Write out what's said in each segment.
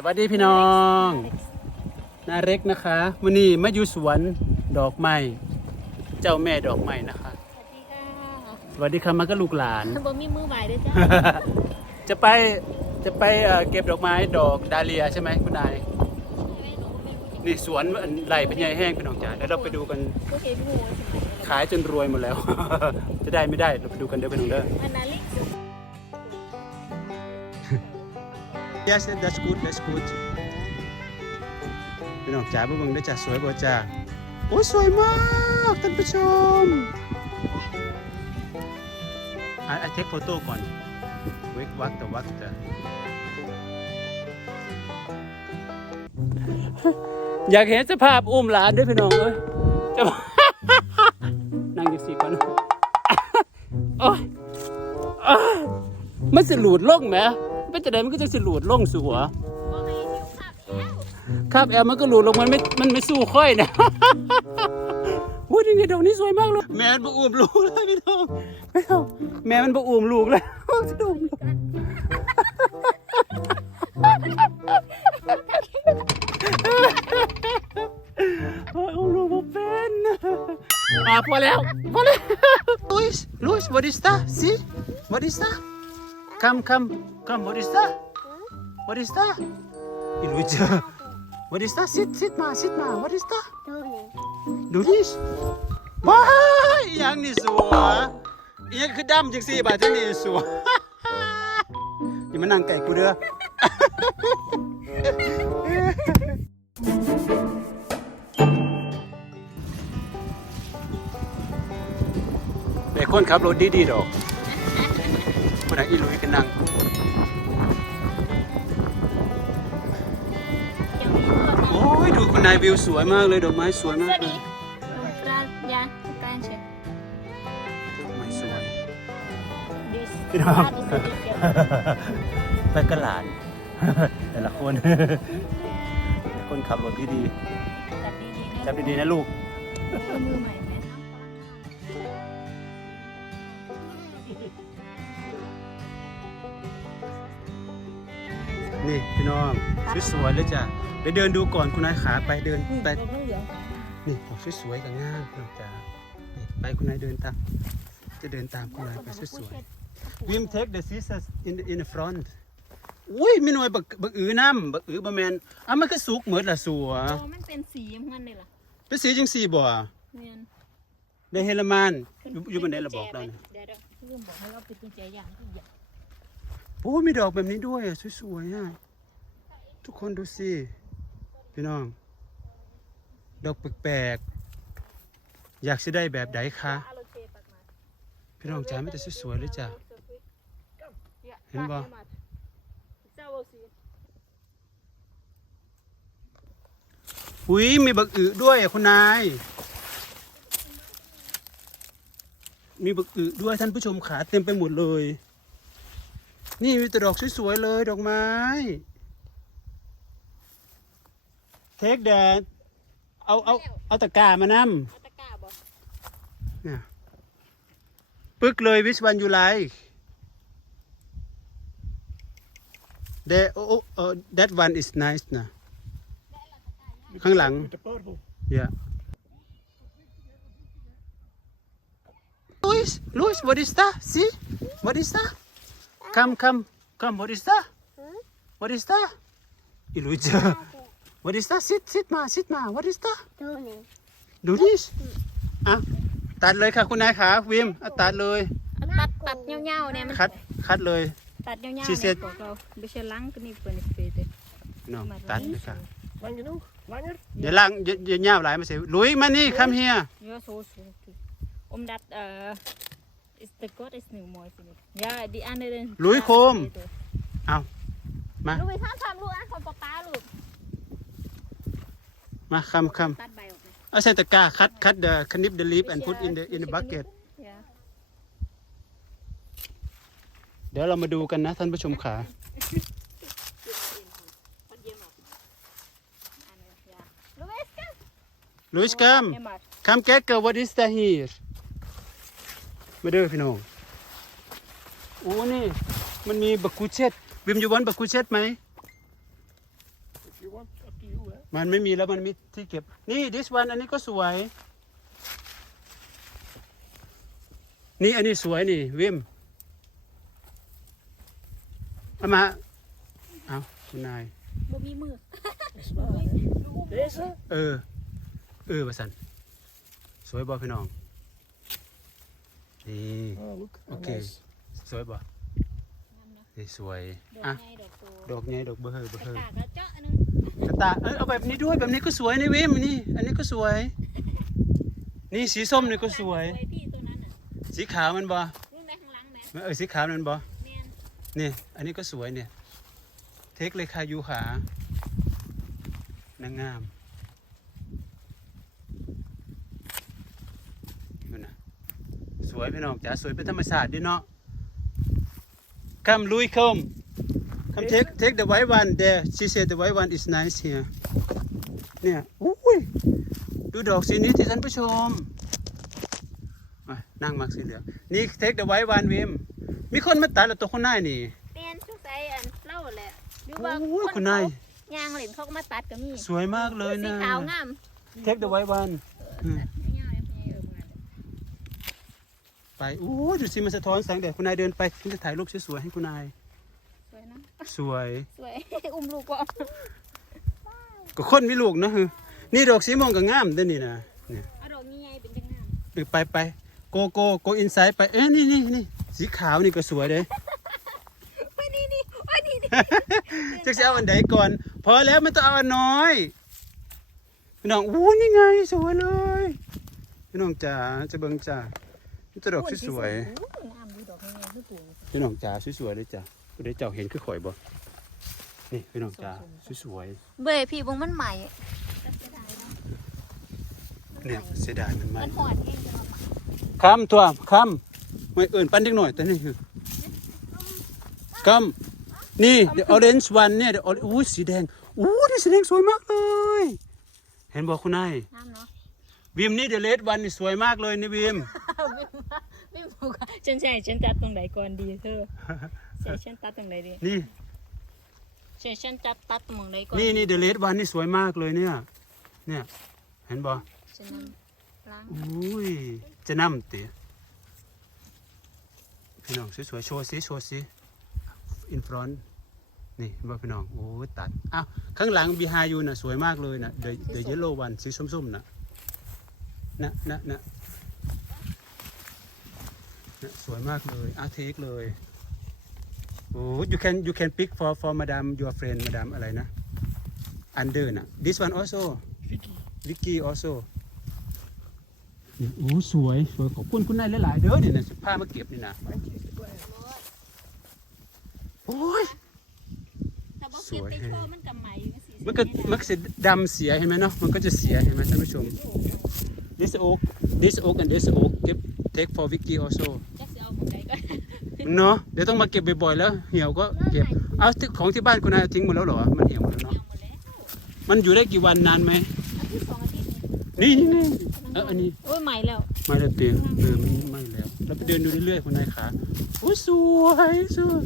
สวัสดีพี่น้องนาเร็กนะคะวันนี้มาอยู่สวนดอกไม้เจ้าแม่ดอกไม้นะคะ สวัสดีค่ะสวัสดีค่ะมาก็ลูกหลาน บ่มีมือใหม่ด้วยจ้าจะไปจะไปเอ่อเก็บดอกไม้ดอกดาเลียใช่ไหมคุณนายนี่สวนอันไหลเป็นใหญ่แห้งพี่น้องจ๋าเดี๋ยวเราไปดูกันก็เห็นงูใช่ไหมขายจนรวยหมดแล้ว จะได้ไม่ได้เราไปดูกันเดี๋ยวพี่น้องเด้อ อันนั้นลิก Yes that's good that's good พี่น้องจ๋าเบิ่งได้จ้ะสวยบ่จ้าโอ้ยสวยมากท่านผู้ชมอะไอเทคโฟโต้ก่อนเวกวักต่วักต่อยากเห็นสภาพอุ้มหลานด้วยพี่น้องเอ้ยจะนั่งอยู่สี่คนโอ้ยมันสิหลุดล่งไหม เป็นจะได้มันก็จะสิหลุดล่งสู่หัวบ่ให้หิวขับแอวครับแอลมันก็หลุดลงมันไม่ มันไม่สู้ค่อยนะพูดยังไงดอกนี้สวยมากเลยแม่มันบอุ้มลูกเลยพี่น้องไม่เอาแม่มันบอุ้มลูกเลยจะดูลูกโอ้ยอุ้มลูกบ่เป็นอะพอแล้วพอแล้วลุยส์ลุยส์ what is that see what is that come come come what is that what is that อีลุยเจอ What is that? Sit, sit มา sit มา What is that? ดูนี่ดูดิว้ายอหยังนี่สัวอหยังคือดำจังสี่บาทที่นี่สัวอย่ามานั่งไก่กูเด้อ แต่คนขับรถดีๆดอก คนไหนอีลุยกันนั่งยังมีเพื่อนนะโอ้ยดูคุณนายวิวสวยมากเลยดอกไม้สวยสมากวัสเลดียปราญาการเช็คดอกไม้สวยดิสพี่น้องดิสดิสเดียวไปกระหลาน แต่ละคนคนขับรถที่ดี จับดีๆนะจับดีๆนะลูก มือใหม่ นี่พี่น้องสวยๆเลยจ้ะเดี๋ยวเดินดูก่อนคุณนายขาไปเดินไปดอกเหลืองนี่ดอกสวยๆกับงามพี่น้องจ้านี่ไปคุณนายเดินตามจะเดินตามคุณนายไปสวยๆ Wim take the scissors in the in the front อุ้ยมีหน่วยบักบักอือน้ำบักอือบะแมนอะมันก็สุกเหมือนละสัวโอ้มันเป็นสีงั้นเลยล่ะเป็นสีจังสีบ่เนียนได้เฮลมานอยู่อยู่บนไหนเราบอกเราเนี่ยเดี๋ยวเดี๋ยวลืมบอกให้เราปิดกุญแจอย่างที่อยากโอ้มีดอกแบบนี้ด้วยอะสวยๆอะ ทุกคนดูสิ พี่น้อง ดอกแปลกๆอยากจะได้แบบใดคะอาพี่น้องจ๋าไม่แต่สวยๆเลยจ้ะ เห็นบ่ อุ้ยมีบักอึด้วยคุณนาย มีบักอึด้วยท่านผู้ชมขาเต็มไปหมดเลย นี่มีแต่ดอกสวยๆเลยดอกไม้ เทคแดดเอาเอาเอาตะกร้ามาน อัตะกร้าบอก ำเนี่ยปึกเลย which one you like The, oh, oh, oh, that one is nice นะ ข้างหลัง The purple. Yeah. Luis, Luis, what is that? See? What is that? Come, come, come. What is that? What is that? Eh, Luis. What is that? Sit, sit มา sit มา What is that? ดูนี่ดูดิอะตัดเลยค่ะคุณนายขาวิมอะตัดเลยตัดตัดเงาๆเนี่ยมันคัดคัดเลย ตัดเงาๆ She เนี่ย said- บอกเราไม่ใช่ล้างก็นี่เป็นเฟสน้องตัดเลยค่ะ Lang genoeg? Langer? เดี๋ยวล่างอย่าอย่าย่าวหลายมาเสียลุยมานี่ come here เยอะโซสูงอมดัดเอ่อ is the god is new more สิย่า the other ลุยโคมเอามาลูกไปท่าทำลูกอะคนป๊าป๊าลูก มาคำคำ ตัดใบออกไปเอาใส่ตะกร้าคัดคัด the knip the leaf and put in the in the bucket ย่าเดี๋ยวเรามาดูกันนะท่านผู้ชมขาคนเยี่ยมอะอันนี้ย่าลูกเอสกันลุยส์คัมเอ็มอาร์คัมแก๊กเกอร์ what is that here มาเด้อพี่น้องโอ้นี่ มันมีบักกุเช็ดบิมอยู่บนบักกุเช็ดไหม มันไม่มีแล้วมันมีที่เก็บ นี่ this one อันนี้ก็สวย นี่อันนี้สวยนี่วิมเอามาเอาคุณนายบ่มีมือ Deze? เออ เออประสันสวยบ่พี่น้อง นี่ Oh, look. how Okay. nice. สวยบ่งามเนาะนี่สวยดอกอะใหญ่ดอกโตดอกใหญ่ดอกเบอร์เบอตะร์กร้าก็เจาะอันนึง กระตาเออเอาแบบนี้ด้วยแบบนี้ก็สวยนี่วิมนี่ อันนี้ก็สวย นี่สีส้มนี่ก็สวย พี่ตัวนั้นน่ะสีขาวมันบ่รุ่นในข้างหลังแหมเออสีขาวมันบ่แม่นนี่อันนี้ก็สวยเนี่ย เทคเลยค่ะยูขานางงามนี่นะสวยพี่น้องจ๋าสวยเป็นธรรมชาติดิเนาะคำลุยคม คำ take take the white one there she said the white one is nice here เนี่ยอุ้ยดูดอกสีนี้ที่ท่านผู้ชมมานั่งมักสีเหลืองนี่ take the white one วิมมีคนมาตัดแล้วตัวคนหน้านี่แม่นชุกใส่อันเล่าแหละหรือว่าโอ้ยคุณนายยางเหล่นเขาก็มาตัดก็มีสวยมากเลยสีนะขาวงาม take the white one อืมยาวๆเออมาไปโอ้ยดูสิมันสะท้อนแสงแดดคุณนายเดินไปฉันจะถ่ายรูปสวยๆให้คุณนายส วยนะ สวย สวย อุ้มลูกก็ก็คนมีลูกนะฮึนี่ดอกสีม่วงก็งามเด้อนี่นะเนี่ยเอาดอกใหญ่ๆเป็นจังงามเออไปไปโกโกโกอินไซด์ไปเอ้ยนี่นี่นี่สีขาวนี่ก็สวยเด้โอ้ยนี่นี่โอ้ยนี่นี่จะเอาอันใดก่อน พอแล้วไม่ต้องเอาอันน้อยพี่น้องอู้นี่ไงสวยเลยพี่น้องจ๋าจะเบิ่งจ้านี่ตัวดอกสวยๆโอ้ยงามดีดอกใหญ่ๆคือปลูกพี่น้องจ๋าสวยๆเลยจ้ะ เดี๋ยวเจ้าเห็นคือข่อยบ่นี่พี่น้องจ๋าสวยเบื่อพี่บงมันใหม่ๆเนี่ยเสียดายมันไหมมันหอดเองจังหวะคำตัวคำไม่เอื่นปั้นเล็กหน่อยแต่นี่คือคำนี่ the orange one เนี่ย the orange อู้สีแดงอู้นี่สีแดงสวยมากเลย เห็นบอกคุณนายน้ำเนาะวิมนี่ the red one นี่สวยมากเลยนี่วิม ไม่บอกว่าฉันใช่ฉันตัดตรงไหนก่อนดีเธอใช่ฉันตัดตรงไหนดีนี่ใช่ฉันตัดตัดตรงไหนก่อนนี่นี่ the red one นี่สวยมากเลยเนี่ย เนี่ย เห็นบ่ฉันนำล้างอุ้ยจะนำตีพี่น้องสวยๆโชว์สิโชว์สิ in front นี่ว่าพี่น้องโอ้ยตัดอ้าวข้างหลัง behind you น่ะสวยมากเลยน่ะ the the yellow one สีส้มๆน่ะนะนะนะ นะสวยมากเลยอาเทคเลยโอ้ you can you can pick for for madam your friend madam อะไรนะ under น่ะ this one also Vicky. Vicky also นี่โอ้สวยสวยขอบคุณคุณนายหลายๆเด้อเนี่ยนะผ้ามาเก็บนี่นะ Thank you. Glad. โอ้ยแต่บอกเก็บไปคอมันกับไหมอยู่สิมันก็มันก็จะดำเสียเห็นไหมเนาะมันก็จะเสียเห็นไหมท่านผู้ชม this oak this oak and this oak เก็บ take for Vicky also จะสิเอาหมดไหนก็เนาะเดี๋ยวต้องมาเก็บบ่อยๆแล้ว เหี่ยวก็เก็บเอาที่ของที่บ้านคุณนายทิ้งหมดแล้วเหรอ มันเหี่ยวหมดแล้วเนาะเอาหมดแล้วมันอยู่ได้กี่วันนานไหมอาทิตย์สองอาทิตย์นี่นี่นี่เอออันนี้โอ้ยใหม่แล้วไม่แล้วเตียงเออมันไม่แล้วแล้วไปเดินดูเรื่อยๆคุณนายขาโอ้ยสวยสวย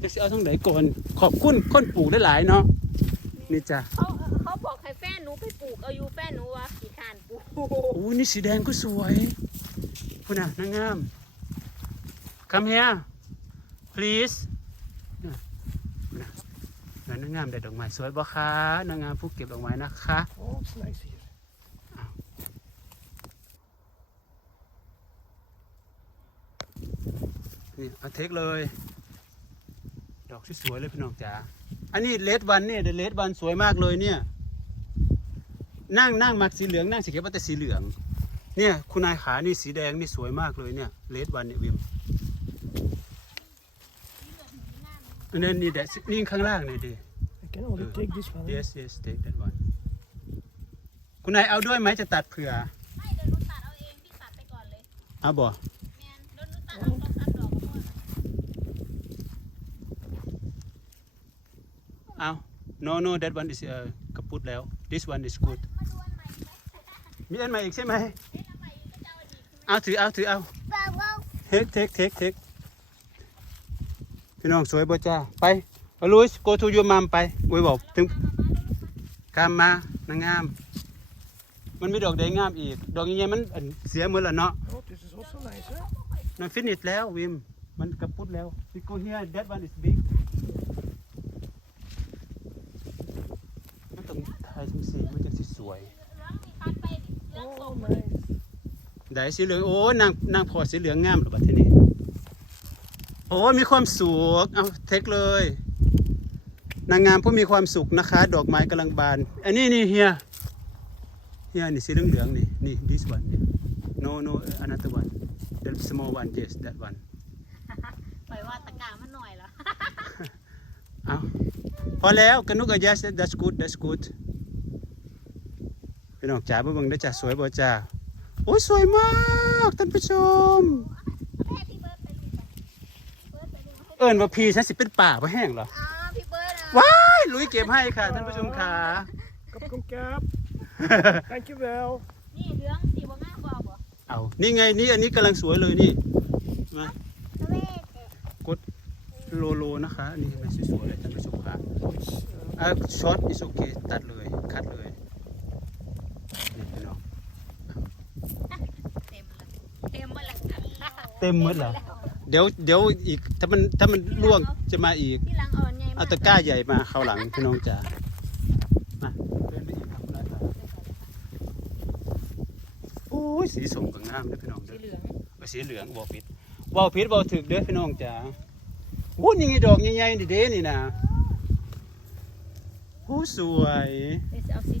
จะสิเอาตรงไหนก่อนขอบคุณคนปลูกได้หลายๆเนาะนี่จ้ะเขาเขาบอ อ้ยนี่สีแดงก็สวยคุณน่ะนางงาม come here please นะนางงามได้ดอกไม้สวยบ่คะนางงามผู้เก็บดอกไม้นะคะนี่เอาเทคเลย ดอกสวยเลยพี่น้องจ๋าอันนี้เลดวันเนี่ยเดเลดวันสวยมากเลยเนี่ย นั่งนั่งมักสีเหลืองนั่งสีเขียวว่าแต่สีเหลือง เนี่ยคุณนายขานี่สีแดงนี่สวยมากเลยเนี่ยเลดวันเนี่ยวิมอันนั้นนี่แดดนี่ข้างล่างนี่ดิ I can only take this one. yes yes take that one คุณนายเอาด้วยไหมจะตัดเผื่อไม่เดี๋ยวหนูตัดเอาเองพี่ตัดไปก่อนเลยเอาบ่แมนเดี๋ยวหนูตัดเอาสองสามดอกก็พอเอา no no that one is เอ่อกระปุดแล้ว this one is good มาดูอันใหม่ไหม มีอันใหม่อีกใช่ไหมเอ๊ะอันใหม่อยู่ก็จะเอาอันนี้เอาถือเอาถือเอาบ้าว้าวเทคเทคเทคเทคพี่น้องสวยบ่จ้าไปเอาลุย go to your mom ไปไว้บอกถึงกามมานางงาม มันมีดอกแดงงามอีก ดอกใหญ่ๆมันอันเสียหมดแล้วเนาะ Oh, this is also nice, huh? มันฟินิชแล้ววิมมันกระปุดแล้ว we go here that one is big มันต้องถ่ายจังสีมันจะสวย Oh, nice. ได้สีเหลืองโอ้นางนางพอสีเหลืองงามหรือเปล่าทีนี้โอ้มีความสุขเอาเทคเลย นางงามผู้มีความสุขนะคะ ดอกไม้กำลังบาน อันนี้นี่เฮียเฮียนี่สีเหลืองเหลืองๆนี่นี่ this one นี่ no no another one the small one yes that one ปล่อยว่าตะกร้ามันหน่อยเหรอเอาพอแล้วกันนุกก็ yes that's good that's good พี่น้องจ๋าเบิ่งได้อจ้ะสวยบ่จ้าโอ้ยสวยมากท่านผู้ชม เอิญว่าพีฉันสิเป็นป่าเพราะแห้งเหรออ้าวพี่เบิร์ดอะว้ายลุยเก็บให้ค่ะท่านผู้ชมค่ะ Kap, kom, kap. Dankjewel. นี่เหลืองสีบ่งามบ่เอาบ่เอานี่ไงนี่อันนี้กำลังสวยเลยนี่มากดโลโลนะคะอันนี่มันสวยๆเลยท่านผู้ชมค่ะ It's, uh, อะช็อตอิสโอเคตัดเลยคัดเลยนี่พี่น้อง เต็มเลยเต็มหมดเลยเต็มหมดเหรอเดี๋ยวเดี๋ยวอีกถ้ามันถ้ามันร่วงจะมาอีก ที่หลังอ่อนใหญ่มากเอาตะกร้าใหญ่มาเข้าหลังพี่น้องจ๋ามาเดินไปอีกครับได้ครับโอ้ยสีสมกับงามเด้อพี่น้องสีเด้อเหลืองเอาสีเหลืองบอกผิดบอกผิดบอกถึกเด้อพี่น้องจ๋าโอ้นี่ไงดอกใหญ่ๆนี่เด้นี่นะโอ้สวย เดี๋ยวจะเอาสี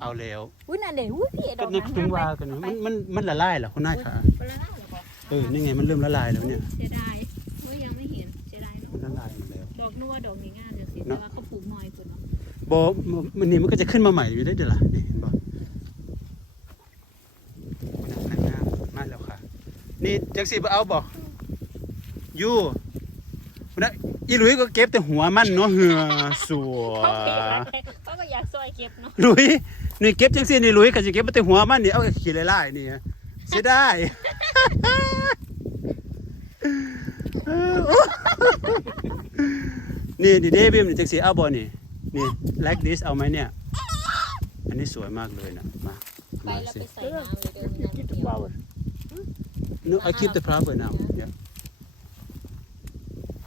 เอาแล้วอุ้ยนั่นเดี๋ยวอุ้ยพี่ดก็อกนึกถึงว่ากันนะมันมันมันละลายเหรอคุณนายขาคนละหน้าเหรอบอกเออนี่ไงมันเริ่มละลายแล้วเนี่ยเสียดายอุ้ยยังไม่เห็นเสียดายเนาะมันละลายหมดแล้วดอกนัวดอกนี้งามจังสิแต่ว่าเขาปลูกน้อยคนเนาะบอมันนี่มันก็จะขึ้นมาใหม่อยู่ได้เดี๋ยวล่ะนี่เห็นบอมาแล้วค่ะ นี่จังสีบ่เอาบอกอยู่นะอีหลุยก็เก็บแต่หัวมันเนาะเหือสัวเขาเก็บอะไรเขาก็อยากซอยเก็บเนาะหลุย นี่เก็บจังสีนี่หลุยก็จะเก็บแต่หัวมันนี่เอาขี้ไล่ๆนี่เสียได้นี่ดิเดบิมนี่จังสีเอาบ่นี่นี่ like this เอาไหมเนี่ย อันนี้สวยมากเลยนะมาไปมาแล้วสิไปใส่น้ำเลยเดี๋ยว you keep the flower. no I keep the flower now yeah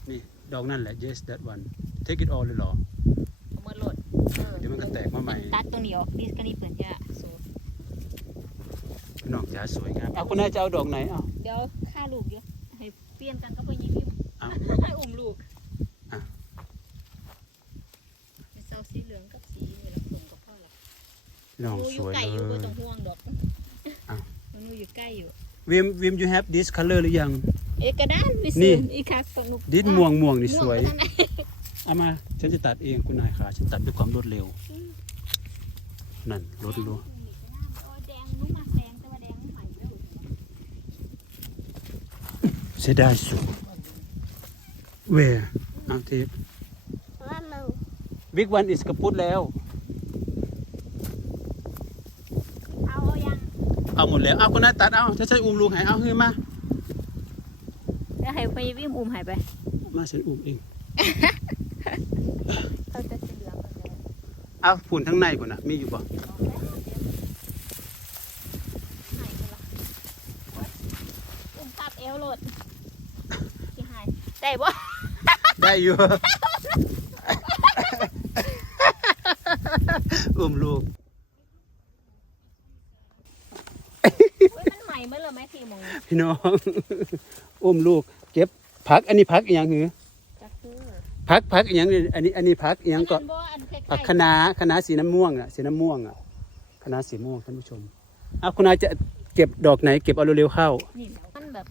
นี่ดอกนั่นแหละ yes that one take it all เลยเหรอ เอามื่อโหลด เดี๋ยวมันก็แตกมาใหม่ตัดตรงนี้ออกนี่ก็นี่เปิดจะสูน้องจ๋าสวยงามเอาคุณนายจะเอาดอกไหนเอาเดี๋ยวฆ่าลูกเยอะให้เปลี่ยนกันก็ไปยิ้มเอาให้อุ้มลูกอะไปเซาสีเหลืองกับสีเหลืองผงกับพ่อหรอน้องหนูอสยู่วยไกลอยู่เลก็ยต้องห่วงดอกอะหนูอยู่ใกล้อยู่วิมวิม you have this color หรือยังเอ๊ะกระดานวินี่สูอีกค่ะสนุก this ม่วงม่วงนี่สวยม่งข้างใน เอามาฉันจะตัดเองคุณนายค่ะฉันตัดด้วยความรวดเร็ว นั่นรถรู้โอ้ยแดงหนุ่มมากแดงแต่ว่าแดงไม่ใหม่แล้วเสียดายสุด where เอาที big one is กระปุดแล้วเอาเอายังเอาหมดแล้วเอาคุณนายตัดเอาถ้าใช้อุ้มลูกให้เอาขึ้นมาเดี๋ยวให้ไปวิ่งอุ้มหายไป มาฉันอุ้มเอง เขาจะสีเหลืองกันเลย เอาฝุ่นทั้งในก่อนนะมีอยู่ป่ะหายไปละอุ้มตับเอวโหลดที่หายได้บ่ได้อยู่ อุ้มลูกเฮ้ยมันใหม่เมื่อไรไหมทีมองพี่น้อง อุ้มลูกเก็บผักอันนี้ผักอหย่างหือจักคือ ผักผักอหย่างนี้อันนี้อันนี้ผักอหย่างก็อันบ่อันคล้ายๆผักคะน้าคะน้าสีน้ำม่วงอะสีน้ำม่วงอะคะน้าสีม่วงท่านผู้ชมเอาคุณนายจะเก็บดอกไหนเก็บเอาเร็วๆเข้า นี่แหละมันแบบ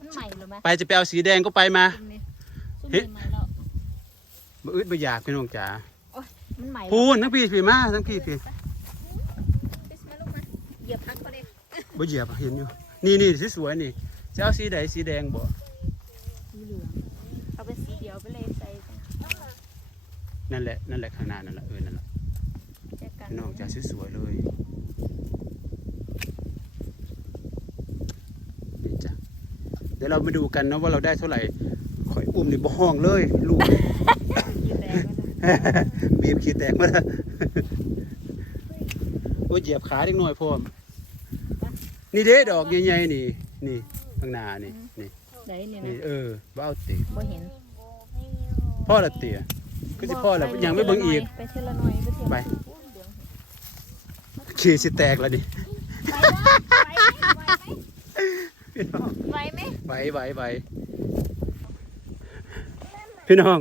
มันใหม่หรือไหมไปจะไปเอาสีแดงก็ไปมา ซุ่มนี่ซุ่มเฮ้ยนี่ใหม่แล้วบ่อึดบ่อยากพี่น้องจ๋ามันใหม่พูนทั้งพี่พี่มาทั้งพี่พี่ฟิสมาลูกมาเหยียบพักเขาเลยบ่เหยียบเห็นอยู่ นี่นี่สวยๆนี่จะเอาสีใดสีแดงบ่สีเหลือง ไปเลยใส่กันนั่นแหละนั่นแหละข้างหน้านั่นแหละเออนั่นแหละแจกกันพี่น้องจ๋าสวยๆเลยนี่จ้ะเดี๋ยวเรามาดูกันนะว่าเราได้เท่าไหร่ข่อยอุ้มนี่บ่ห้องเลยลูกยืนแรงไว้เลยบีบขี้แตกมาแล้วโอ้ยเหยียบขาเล็กน้อยพร้อมนี่เด้ดอกใหญ่ๆนี่ นี่ข้างหน้านี่นี่ไหนนี่นี่นะเออบ่เอาติบ่เห็น พ่อละเตียก็สิพ่อละยังไม่เบิ่งอีก ไปเทละหน่อยไปเทละหน่อยไป ขี้สิแตกแล้วนี่พี่น้องไหวไหมไหวไหวไหวพี่น้อง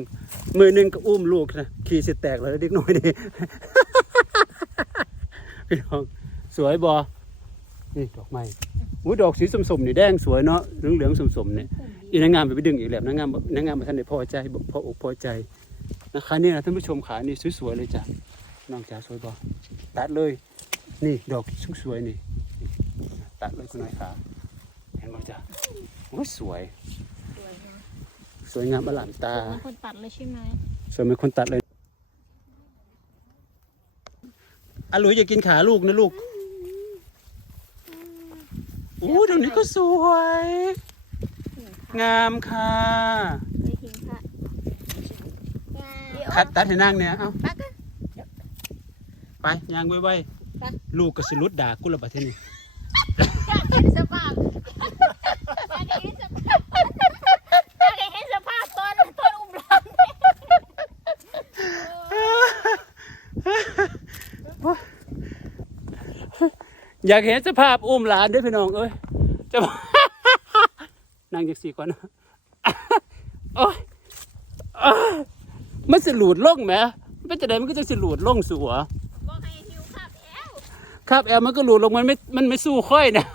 มือหนึ่งก็อุ้มลูกนะขี่สิแตกแล้วเด็กน้อยนี่ พี่น้อง สวยบอนี่ดอกไม้อู้ดอกสีสมๆนี่แดงสวยเนาะเหลืองๆสมๆเนี่ย อีนางงามไปดึงอีกแล้วนางงามบอกนางงามมาท่านได้พอใจพออกพอใจนะคะนี่นะท่านผู้ชมขานี่สวยๆเลยจ้ะน้องจ๋าสวยบอตัดเลย นี่ดอกสวยๆนี่ ตัดเลยคุณนายขาเห็นไหมจ๊ะโอ้สวยสวยงามอลามตาบางคนตัดเลยใช่ไหมสวยเหมือนคนตัดเลยอลุยอย่ากินขาลูกนะลูกอู้ตรงนี้ก็สวย งามค่ะไม่ทิ้งค่ะคัดตัดให้นั่งเนี่ยเอ้าปักกันไปยางไว้ไว้ไปลูกก็สิรุดด่ากุละบะเทนี่เห็นสภาพอยากเห็นสภาพอยากเห็นสภาพต้นต้นอุ้มหลังอยากเห็นสภาพอุ้มหลานด้วยพี่น้องเอ้ยจะ นั่งจากสี่ก่อนนะโอ้ยอ้ามันสิหลุดล่งไหมมันจะได้มันก็จะสิหลุดล่งสัวบอกให้หิวขับแอลครับแอลมันก็หลุดลงมันไม่ มันไม่สู้ค่อยนะ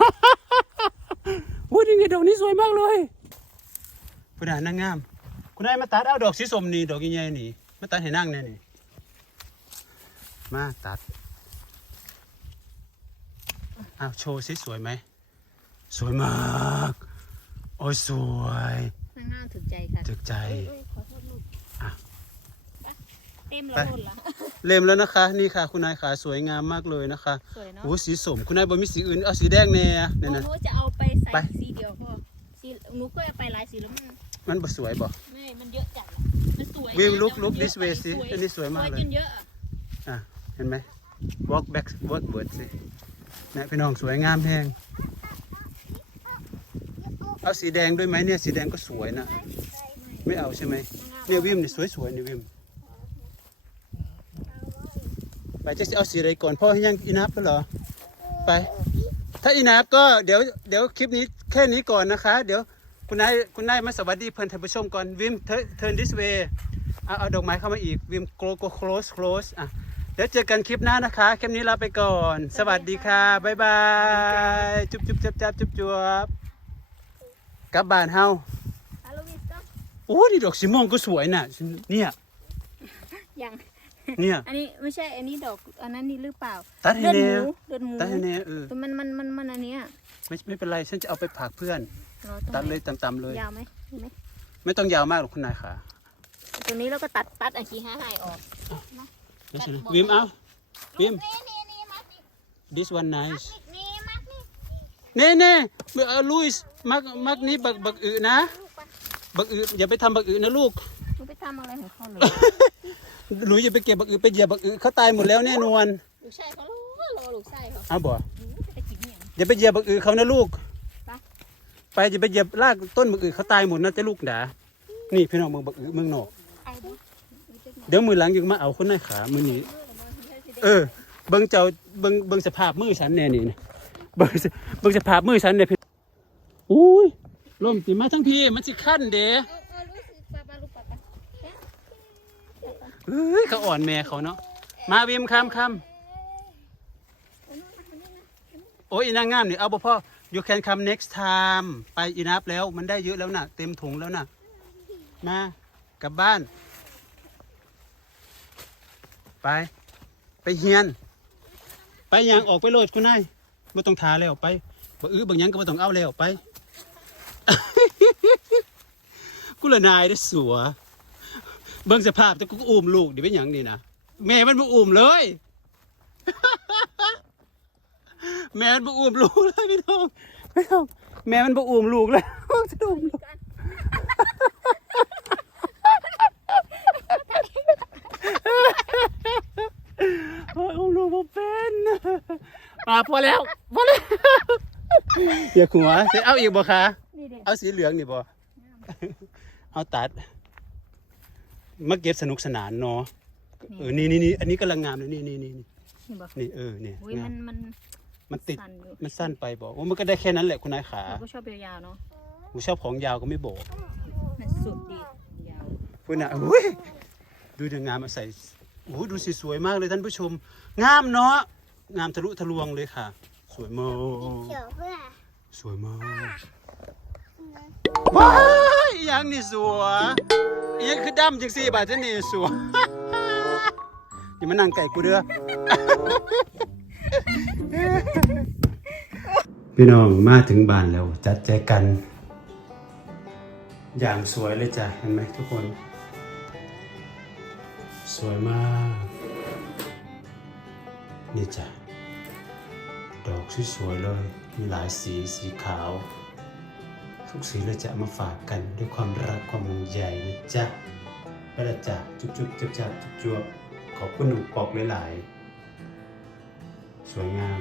วุ้ยนี่ไงดอกนี้สวยมากเลยคุณนายนางงาม คุณนายมาตัดเอาดอกสีส้มนี่ดอกใหญ่ๆนี่มาตัดให้นั่งเนี่ยนี่มาตัดอ้าวโชว์สิสวยไหมสวยมาก โอ้ยสวยข้างหน้าถึกใจค่ะถึกใจขอโทษลูกอะ ไปเต็มแล้วไปหมดละเล่มแล้วนะคะ นี่ค่ะ คุณนายขาสวยงามมากเลยนะคะสวยเนาะโอ้สีส้มคุณนายบ่มีสีอื่นเอาสีแดงแน่เนี่ยนะ หนูจะเอาไปใส่ไป สีเดียวพอสีหนูก็เอาไปหลายสีแล้วมันมันบ่สวยบ่ ไม่มันเยอะจัดอะมันสวยวิวนะ look แต่ look มันเยอะ this way ไปสิอันนี้สวยมากเลย จนเยอะอะอะเห็นไหม walk back walk word สิเนี่ยพี่น้องสวยงามแพง เอาสีแดงด้วยไหมเนี่ยสีแดงก็สวยนะ ไม่เอาใช่ไหมเนี่ยวิมเนี่ยสวยๆนี่วิมไปจะเอาสีอะไรก่อนพ่อให้ยังอินับก็เหรอไป ถ้าอินับก็เดี๋ยวเดี๋ยวคลิปนี้แค่นี้ก่อนนะคะ เดี๋ยวคุณนายคุณนายมาสวัสดีเพื่อนท่านผู้ชมก่อนวิม turn this way เอาเอาดอกไม้เข้ามาอีกวิม go go close close อะเดี๋ยวเจอกันคลิปหน้านะคะ คลิปนี้ลาไปก่อน สวัสดีค่ะ บ๊ายบาย จุ๊บจุ๊บจับจับจุ๊บจุ๊บ กลับบ้านเฮาฮัลโหลวิสก็โอ้นี่ดอกสีม่วงก็สวยน่ะเนี่ยยังเนี่ย อันนี้ไม่ใช่อันนี้ดอกอันนั้นนี่หรือเปล่าตัดให้เลือดแน่หมูเลือดหมูตัดให้แน่เออแต่มันมันมันมันอันเนี้ยไม่ไม่เป็นไรฉันจะเอาไปผากเพื่อน เราต้องตัดเลยตำๆเลย ยาวไหมเห็นไหมไม่ต้องยาวมากหรอกคุณนายค่ะตัวนี้เราก็ตัดตัดอันขี้ห้าหายออกไม่ใช่วิมเอาวิมนี่นี่นี่มัดนี่ this one nice นี่มัดนี่ เน่เน่เออลุยส์มักมักนี้บักบักอึนะลูกไปบักอึอย่าไปทำบักอึนะลูกลูกไปทำอะไรของเขาเลยหลุยอย่าไปเก็บบักอึไปเหยียบบักอึเขาตายหมดแล้วแน่นอนลูกชายเขารอรอลูกชายเขาเอาบ่อู้จะไปกินเนี่ยอย่าไปเหยียบบักอึเขานะลูกไปไปอย่าไปเหยียบรากต้นบักอึเขาตายหมดนะแต่ลูกด่านี่พี่น้องเมืองบักอึเมืองนอกไอ้ดิเดี๋ยวมือหลังยังมาเอาคนนายขามือนี้ เออ เบิ่งเจ้าเบิ่งเบิ่งสภาพมือฉันแน่นี่นะ เบิ่งสเบิ่งสภาพมือฉันเนี่ยพี่อุ้ยลมติมาทั้งพี่มันสิขั้นเด้เฮ้ยเขาอ่อนแม่เขาเนาะมาวิมคำคำโอ้ยนางงามนี่เอาบ่พ่อ you can come next time ไปอีนับแล้วมันได้เยอะแล้วน่ะ เต็มถุงแล้วน่ะ มากลับบ้าน ไป ไปเฮียน ไปยังออกไปโลดคุณนาย ไม่ต้องทาแล้วไปบ่อื้อบางยังก็ไม่ต้องเอาแล้วไป กูละนายได้สัวเบิ่งสภาพแต่กูอุ้มลูกดิเป็นหยังนี่นะแม่มันบ่อุ้มเลย แม่มันบ่อุ้มลูกเลยพี่น้องพี่น้องแม่มันบ่อุ้มลูกเลยจะอุ้มลูก อ่าพอแล้วพอแล้วอย่าหัวสิเอาอีกบ่คะนี่เด็กเอาสีเหลืองนี่บ่เอาตัดมาเก็บสนุกสนานเนาะเออนี่นี่นี่อันนี้กำลังงามเลยนี่นี่นี่นี่นี่บอกนี่เออเนี่ยอุ้ยงามัมนมันมันติดสั่นอยู่มันสั้นไปบอกโอ้มันก็ได้แค่นั้นแหละคุณนายขาเราก็ชอบยาวๆเนาะผมชอบของยาวก็ไม่บอกมันสุดดียาวพูดนะอุ้ยดูเดี๋ยวงามมาใส่ โอ้ดูสิสวยมากเลยท่านผู้ชม งามเนาะงามทะลุทะลวงเลยค่ะ สวยมากสวยมากว้ายยังนี่สวยยังคือดำจังสี่บาทเจ้านี่สวยอย่ามานั่งไก่กูเด้อพี่น้องมาถึงบ้านแล้ว จัดแจกัน อย่างสวยเลยจ้ะเห็นไหมทุกคน สวยมาก นี่จ้ะ ดอกสวยๆเลย มีหลายสีสีขาว ทุกสีเลยจะมาฝากกันด้วยความรักความห่วงใยนะจ๊ะไปละจ้ะจุ๊บจุ๊บจับจับจุ๊บจุ๊บขอบคุณหนุ่มปอกหลายๆ สวยงาม